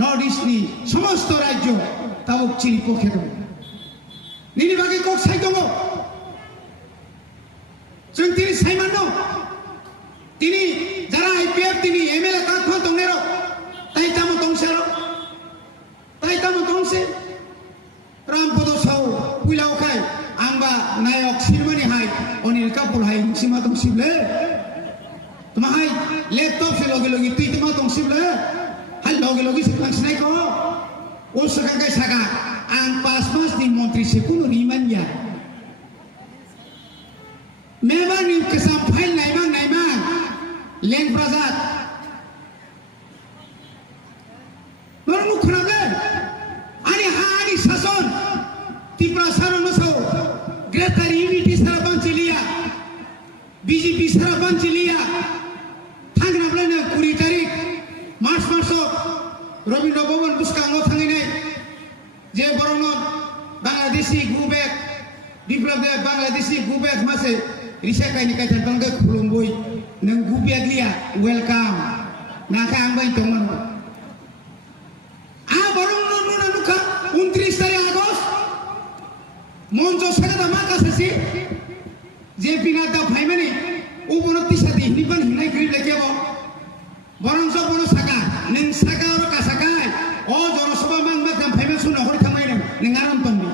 north इस्टनि समस्त राज्य Tabuk चिनि पक्षे दङ निनि बागै कक साइ दङ जों तिनि साइमान दं तिनि जारा आइपिएफ तिनि एमएलए काखमा दंनेरो ताइ तामो दंसेरो ताइ तामो दंसे रामपद साव पुइलावखाय आंबा नायक सिरमानि हाय अनिल कापुर हाय सिमा दंसिबले तुमाहाय लैपटॉप से लगे लगे तुई तुमा दंसिबले हाय लगे लगे सिखांसिनाय को ओ सखांगाय सागा आं 5 मास नि मन्त्रि से कुनु निमानिया मेबा नि केसाम फाइल नायमा लें प्रजात नरनु खनाबले आनि हानि शासन तिप्रा सारन सौ ग्रेटर यूनिटी सारा बांचिलिया बीजेपी सारा बांचिलिया थांग्राब्ले न 20 तारिख मार्च मासो रविन्द्र भवन बुसकांगो थांगिनाय जे बरनो बांग्लादेशी गुबेक बिप्लब दे बांग्लादेशी गुबेक मासे रिसाकायनि कायथान बांगा खुलुमबोय नों गुबेगलिया वेलकाम नाका आंबाय दंमोन आ बरनो नुना नुखा 29 तारिख आगस्ट मंजो सागदा माखासे जे बिना दा फाइमानि उबनो तिसादि निबान हिनाय ग्रिब लेकेबो बरंसो बनो सागा नों सागा र कासाकाय ओ जनसभा मांग मागम फाइमा सुना हरि थांनाय नों आराम तंबि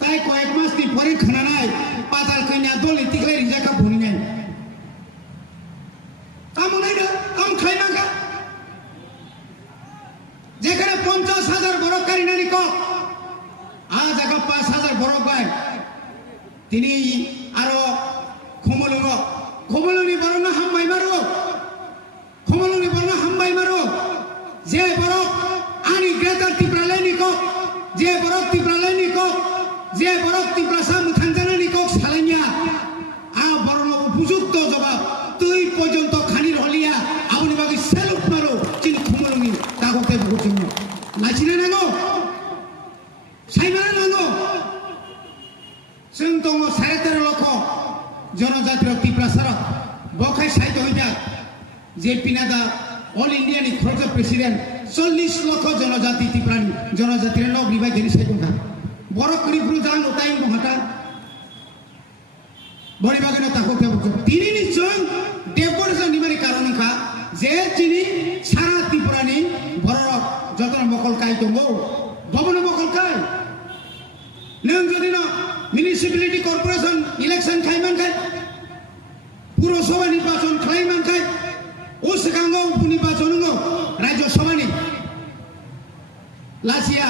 ताइ कयेक मास नि परे खनानाय पाताल कन्या दलि तिखलाय रिजाका भनिनाय कामनाय ना काम खाइमागा जेखाने 50,000 बरक कारिनानि को आ जागा 5,000 बरक बाय तिनि आरो खमलनि बरना हामबाय मारो खमलनि बरना हामबाय मारो जे बरक आनि ग्रेटर तिप्रालायनि को जे बरक तिप्रालायनि को जे बरक तिप्रासा मुथांजानानि को सालायनिया आ बरनो उपयुक्त जवाब तुई पर्यন্ত खानि रहलिया आउनि बागै सेलुट मारो चिन खमलनि दागते बुथिनो लाचिना नांगौ साइमाना नांगौ जों दङ 13.5 लाख जनजाति तिप्रासार बखाय साइट होइदा जे पिनादा ऑल इंडिया नि खरज प्रेसिडेंट 40 लाख जनजाति तिप्रानि जनजाति न बिबाय गेनि साइटुंगा बरकनि ब्रुजान उताइन बहाटा बरि बागैनो ताको तेबुक तिनिनि जों डेपुटेशन निमानि कारणखा जे तिनि सारा त्रिपुरानि बरक जतन मकल काय दंगो भवन मकल काय नों जदि न म्युनिसिपालिटी कर्पोरेशन इलेक्शन खाइमानखाय पुरसभा निर्वाचन खाइमानखाय ओ सिगाङाव उपनिर्वाचन दङ राज्य सभानि लासिया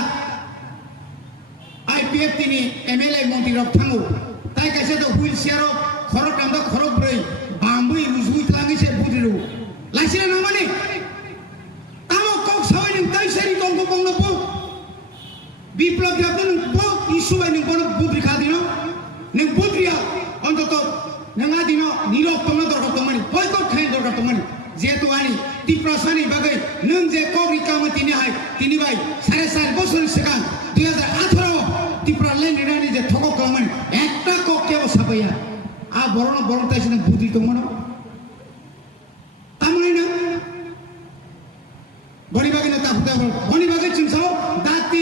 आइपिएफ तिनि एमएलए मन्त्रि रक थाङो ताइ कासे द हुइल चेयार खरक दामदा खरक ब्रै बांबै रुजुइ थाङिसे बुदिरु लासिना नामानि तामो कक सबाय नों ताइ सेरि गंगो बंनो बो बिप्लब याबन बो इसुबाय नों बनो बुद्रि खादिनो नों बुद्रिया अन्तत नों आदिनो निरब तंनो दरकार तंमानि बयकट खाय दरकार तंमानि जेतु आनि तिप्रासानि बागै नों जे कबि कामतिनि हाय तिनि बाय 4.5 বছর सिगां 2018 तिप्रा लेन्डरानि जे थक खालामोन एकटा ककेव साबाया आ बरन ताइसिना बुद्धि दंमोन तामनै ना बनि बागैनो ताफुता बनि बागै चिमसाव दाति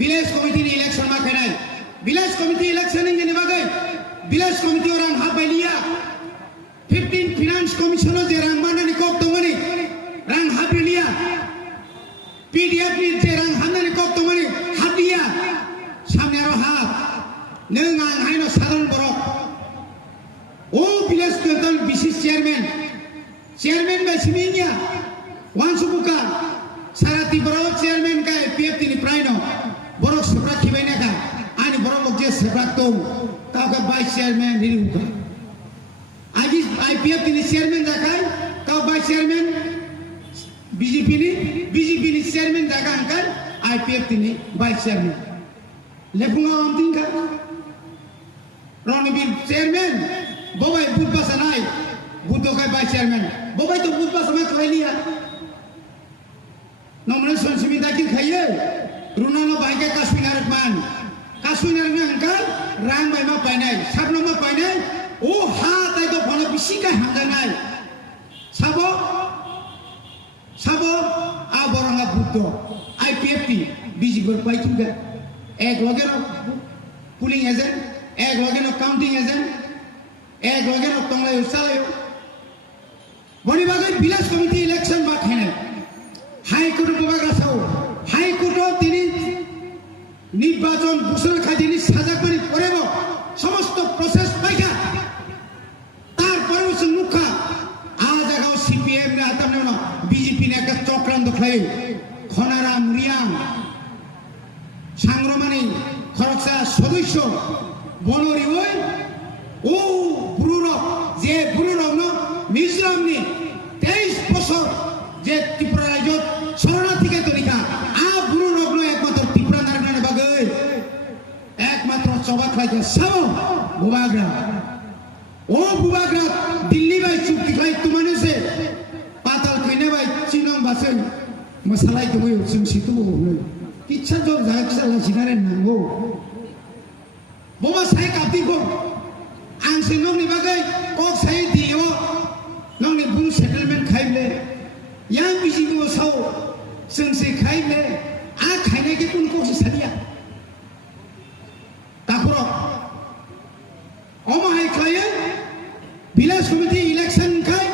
विलेज कमिटिनि इलेक्शन मा खेनाय विलेज कमिटि इलेक्शन नि बागै विलेज कमिटि रां हाबायलिया 15 फाइनान्स कमिशनर जे रां मानानि कक दंमोन रां हाबिलिया पीडीएफ नि जे रां हामनानि कक दंमोन हाबिया सामनेरो हाब नों आं हायनो साधारण बरक ओ विलेज कमिटि बिसि चेयरमैन बासिमिनिया वानसुबुका सारा त्रिपुरा चेयरमैन का पीएफ तिनि प्रायनो बरक सेब्रा खिबायना का आनि बरक जे सेब्रा दं ताका वाइस चेयरमैन निरुका आईपीएफ तिनि चेयरमैन जाखाय का वाइस चेयरमैन बीजेपी नि चेयरमैन जागा अंकाय आईपीएफ तिनि वाइस चेयरमैन लेफुंगा आमतिंका रणबीर चेयरमैन बबाय बुधबासा नाय बुधकाय वाइस चेयरमैन बबाय तो बुधबासा मा खलायलिया नॉमिनेशन सिमिदा किन खायो रुनानो बायके काश्मीर अंकाय रां बायमा पायनाय साबनमा पायनाय ओ हा ताइ तो फनो बिसिका हांगानाय साबो শব্দ IPFT বিজিবর পাইতুগা এক লগের পুলিং এজেন্ট এক লগের কাউন্টিং এজেন্ট এক লগের তংলাই উসালায় বনিবাগৈ ভিলেজ কমিটি ইলেকশন বা খেনে হাইকোর্ট প্রবাগ্রাসাও হাইকোর্ট তিনি নির্বাচন ঘোষণা খাই তিনি সাজা করে পড়েব সমস্ত প্রসেস পাইকা তারপরেও সে মুখা আজ আগাও CPM নে আতাম না বিজেপি নে একটা চক্রান্ত খাই খনারাম রিয়াং সাংগ্রমানি খরকসা সদস্য বনরি ওই ও বুরুরক যে বুরুরক ন মিজোরাম নি 23 বছর যে ত্রিপুরা রাজ্য শরণার্থীকে তরিকা আ বুরুরক ন একমাত্র ত্রিপুরা নারগানে বাগৈ একমাত্র চবা খাইছে সাও বুবাগ্রা ও বুবাগ্রা দিল্লি বাই চুক্তি খাই তুমানে সে পাতাল কইনে বাই চিনং বাসে মশালাই তো जों সিতু হই ইচ্ছা জোর জায়গা সিনারে নাঙ্গো ববা সাই কাপিগো आं सिंगनि बागै कक साइ दियो नंनि बुं सेटलमेंट खाइले यां बिजिबो साव जोंसे खाइले आ खाइने के कुन कक सारिया ताखरो अमाहाय खायो ভিলেজ কমিটি ইলেকশন খাই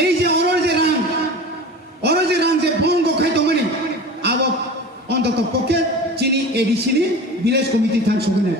এই যে অরজে রাং যে বঙ্গ খাই দমনি আব অন্তত পক্ষে চিনি এডিসিনি ভিলেজ কমিটি থাং সুগনে